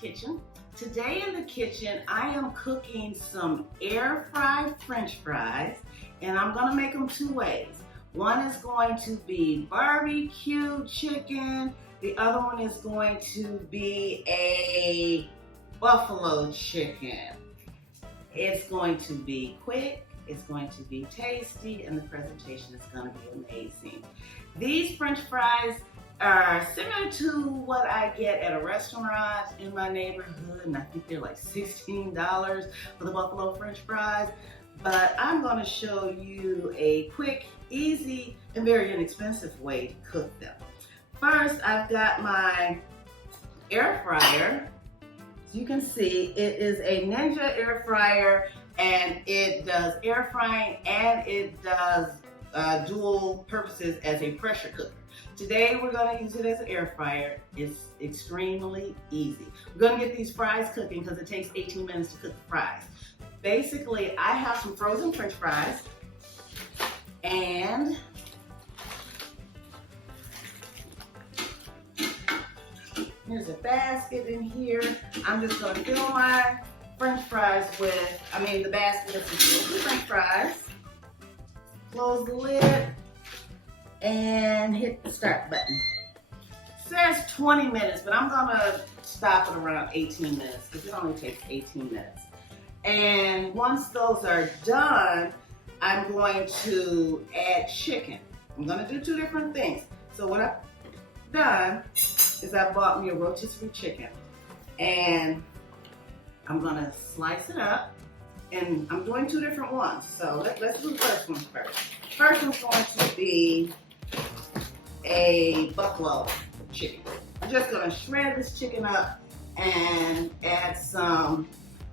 kitchen. Today in the kitchen, I am cooking some air fried French fries, and I'm gonna make them two ways. One is going to be barbecue chicken. The other one is going to be a buffalo chicken. It's going to be quick, it's going to be tasty, and the presentation is going to be amazing. These French fries are similar to what I get at a restaurant in my neighborhood, and I think they're like $16 for the buffalo French fries. But I'm going to show you a quick, easy, and very inexpensive way to cook them. First, I've got my air fryer. As you can see, it is a Ninja air fryer, and it does air frying and it does dual purposes as a pressure cooker. Today we're going to use it as an air fryer. It's extremely easy. We're going to get these fries cooking because it takes 18 minutes to cook the fries. Basically, I have some frozen French fries, and here's a basket in here. I'm just going to fill my French fries with, the basket is filled with French fries. Close the lid and hit the start button. It says 20 minutes, but I'm gonna stop at around 18 minutes because it only takes 18 minutes. And once those are done, I'm going to add chicken. I'm gonna do two different things. So what I've done is I bought me a rotisserie chicken, and I'm gonna slice it up, and I'm doing two different ones. So let's do the first one first. First one's going to be a buffalo chicken. I'm just gonna shred this chicken up and add some,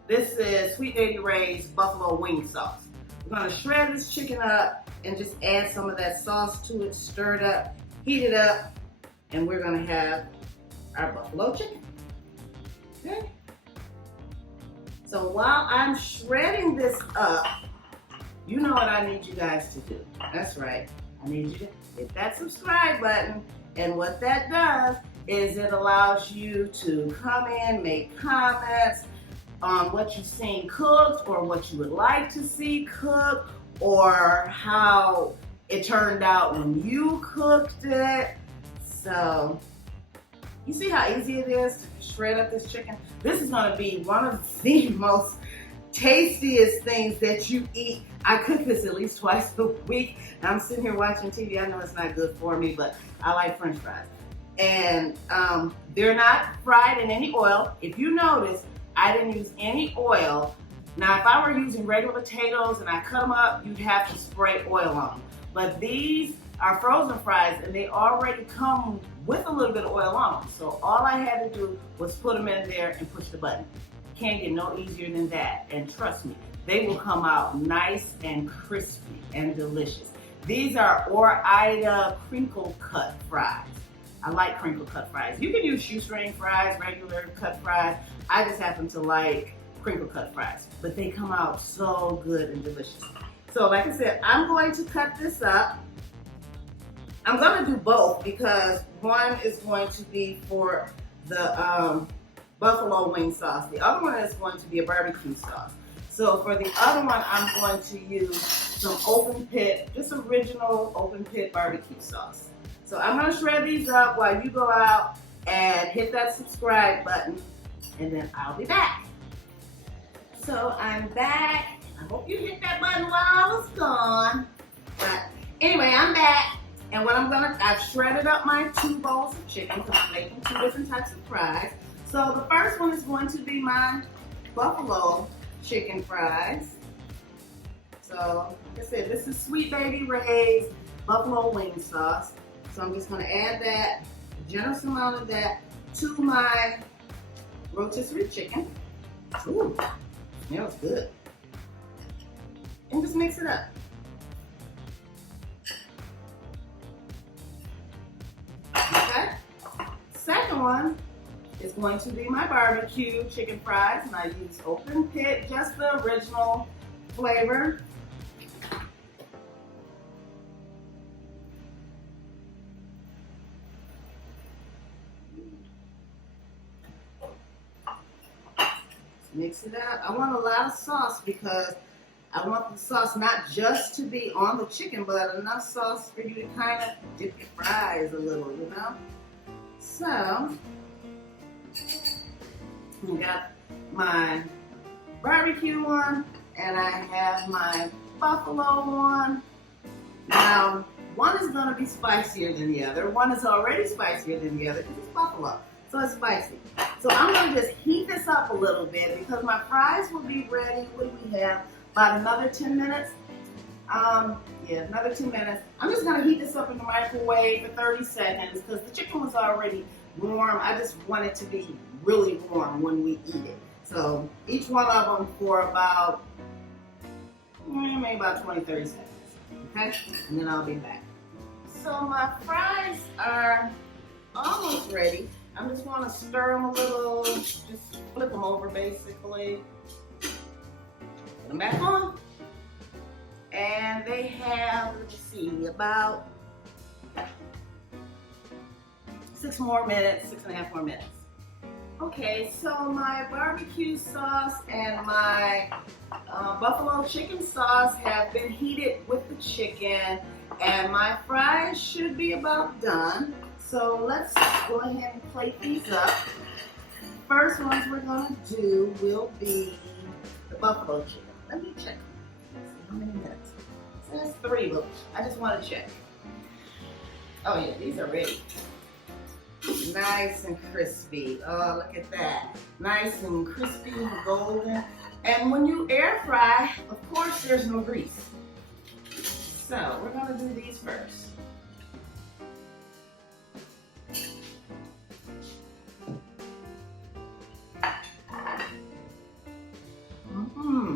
this is Sweet Baby Ray's buffalo wing sauce. We're gonna shred this chicken up and just add some of that sauce to it, stir it up, heat it up, and we're gonna have our buffalo chicken. Okay? So while I'm shredding this up, you know what I need you guys to do. That's right. I need you to hit that subscribe button. And what that does is it allows you to come in, make comments on what you've seen cooked or what you would like to see cooked or how it turned out when you cooked it. So you see how easy it is to shred up this chicken? This is going to be one of the most tastiest things that you eat. I cook this at least twice a week. And I'm sitting here watching TV. I know it's not good for me, but I like French fries. And they're not fried in any oil. If you notice, I didn't use any oil. Now, if I were using regular potatoes and I cut them up, you'd have to spray oil on them. But these are frozen fries, and they already come with a little bit of oil on them. So all I had to do was put them in there and push the button. Can't get no easier than that. And trust me, they will come out nice and crispy and delicious. These are Ore-Ida crinkle cut fries. I like crinkle cut fries. You can use shoestring fries, regular cut fries. I just happen to like crinkle cut fries, but they come out so good and delicious. So like I said, I'm going to cut this up. I'm gonna do both because one is going to be for the buffalo wing sauce. The other one is going to be a barbecue sauce. So for the other one, I'm going to use some open pit, just original open pit barbecue sauce. So I'm gonna shred these up while you go out and hit that subscribe button, and then I'll be back. So I'm back. I hope you hit that button while I was gone. But anyway, I'm back. And what I've shredded up my 2 bowls of chicken because I'm making 2 different types of fries. So the first one is going to be my buffalo chicken fries. So like I said, this is Sweet Baby Ray's buffalo wing sauce. So I'm just gonna add that, a generous amount of that to my rotisserie chicken. Ooh, smells good. And just mix it up. Okay. Second one is going to be my barbecue chicken fries, and I use open pit, just the original flavor. Mix it up. I want a lot of sauce because I want the sauce not just to be on the chicken, but enough sauce for you to kind of dip your fries a little, you know? So, I got my barbecue one, and I have my buffalo one. Now, one is going to be spicier than the other. One is already spicier than the other because it's buffalo, so it's spicy. So I'm going to just heat this up a little bit because my fries will be ready. What do we have? About another 10 minutes. Yeah, another 10 minutes. I'm just going to heat this up in the microwave for 30 seconds because the chicken was already warm. I just want it to be really warm when we eat it. So each one of them for about, maybe about 20, 30 seconds. Okay? And then I'll be back. So my fries are almost ready. I just want to stir them a little, just flip them over basically. Put them back on. And they have, let's see, about 6 more minutes, 6.5 more minutes. Okay, so my barbecue sauce and my buffalo chicken sauce have been heated with the chicken, and my fries should be about done. So let's go ahead and plate these up. First ones we're gonna do will be the buffalo chicken. Let me check. Let's see how many minutes. So that's 3, but I just want to check. Oh yeah, these are ready. Nice and crispy. Oh, look at that. Nice and crispy and golden. And when you air fry, of course there's no grease. So we're gonna do these first.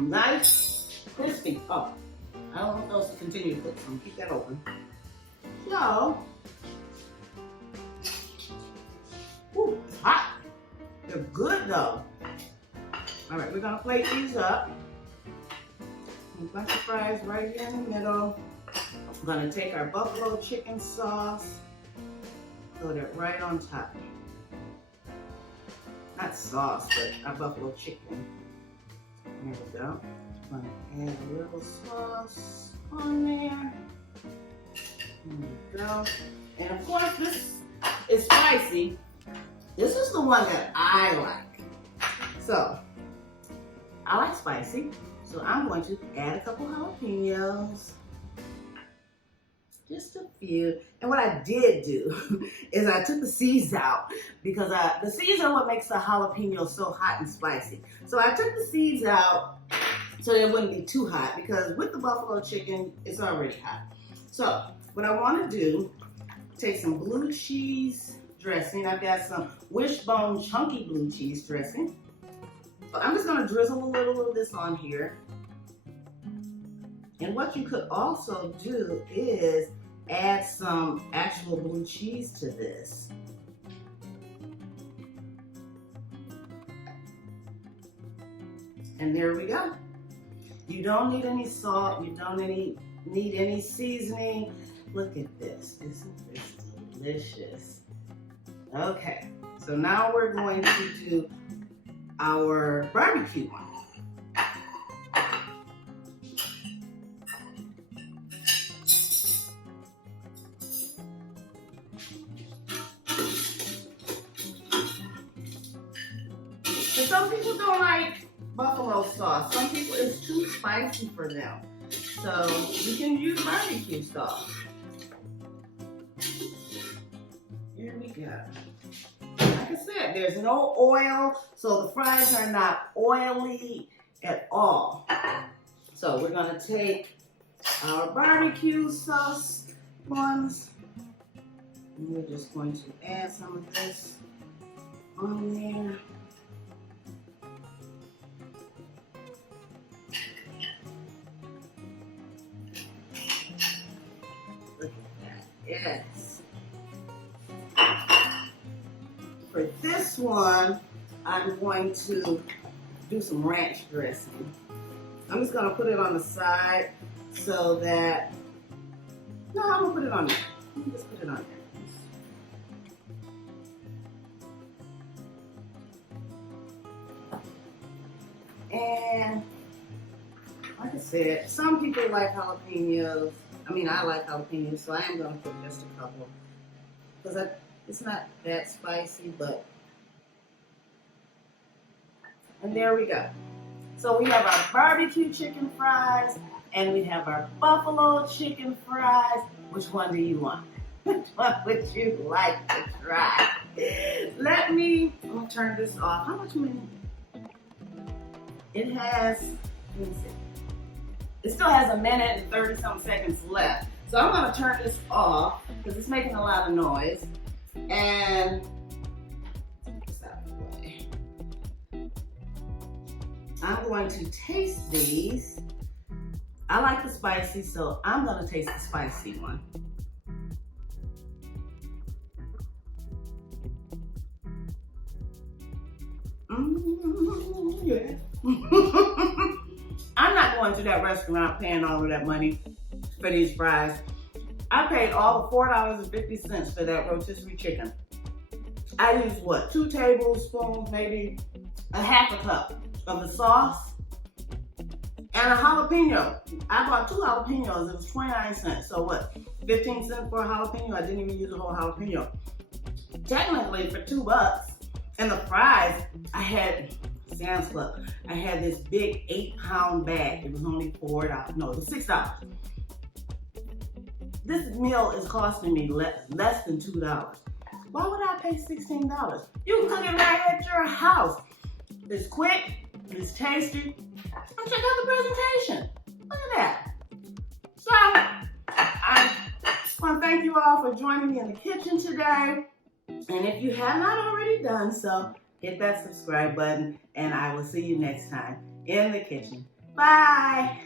Nice, crispy. Oh, I don't want those to continue to cook, so I'm gonna keep that open. So, ooh, it's hot. They're good though. All right, we're gonna plate these up. A bunch of fries right here in the middle. We're gonna take our buffalo chicken sauce, put it right on top. Not sauce, but our buffalo chicken. There we go. I'm gonna add a little sauce on there. There we go. And of course, this is spicy. This is the one that I like. So, I like spicy. So I'm going to add a couple jalapenos. Just a few. And what I did do is I took the seeds out because the seeds are what makes the jalapeno so hot and spicy. So I took the seeds out so it wouldn't be too hot because with the buffalo chicken, it's already hot. So what I want to do, take some blue cheese dressing. I've got some wishbone chunky blue cheese dressing. So I'm just going to drizzle a little of this on here. And what you could also do is add some actual blue cheese to this. And there we go. You don't need any salt. You don't need any seasoning. Look at this. Isn't this delicious? Okay, so now we're going to do our barbecue one. So some people don't like buffalo sauce. Some people, it's too spicy for them. So you can use barbecue sauce. Here we go. Like I said, there's no oil, so the fries are not oily at all. So we're gonna take our barbecue sauce ones, and we're just going to add some of this on there. Look at that, yes. For this one, I'm going to do some ranch dressing. I'm just gonna put it on the side so that, no, I'm gonna put it on there. Let me just put it on there. said, some people like jalapenos. I mean, I like jalapenos, so I am going to put just a couple. Because it's not that spicy, but... And there we go. So we have our barbecue chicken fries, and we have our buffalo chicken fries. Which one do you want? Which one would you like to try? I'm going to turn this off. How much minute? It has, let me see. It still has a minute and 30-some seconds left. So I'm going to turn this off because it's making a lot of noise. And I'm going to taste these. I like the spicy, so I'm going to taste the spicy one. Yeah. I'm not going to that restaurant paying all of that money for these fries. I paid all the $4.50 for that rotisserie chicken. I used what, 2 tablespoons, maybe a half a cup of the sauce and a jalapeno. I bought 2 jalapenos. It was 29 cents. So what, 15 cents for a jalapeno? I didn't even use a whole jalapeno. Technically for $2. And the fries, I had Sam's Club. I had this big 8-pound bag. It was only $4. No, it was $6. This meal is costing me less than $2. Why would I pay $16? You can cook it right at your house. It's quick, it's tasty, and check out the presentation. Look at that. So, I just want to thank you all for joining me in the kitchen today. And if you have not already done so, hit that subscribe button, and I will see you next time in the kitchen. Bye.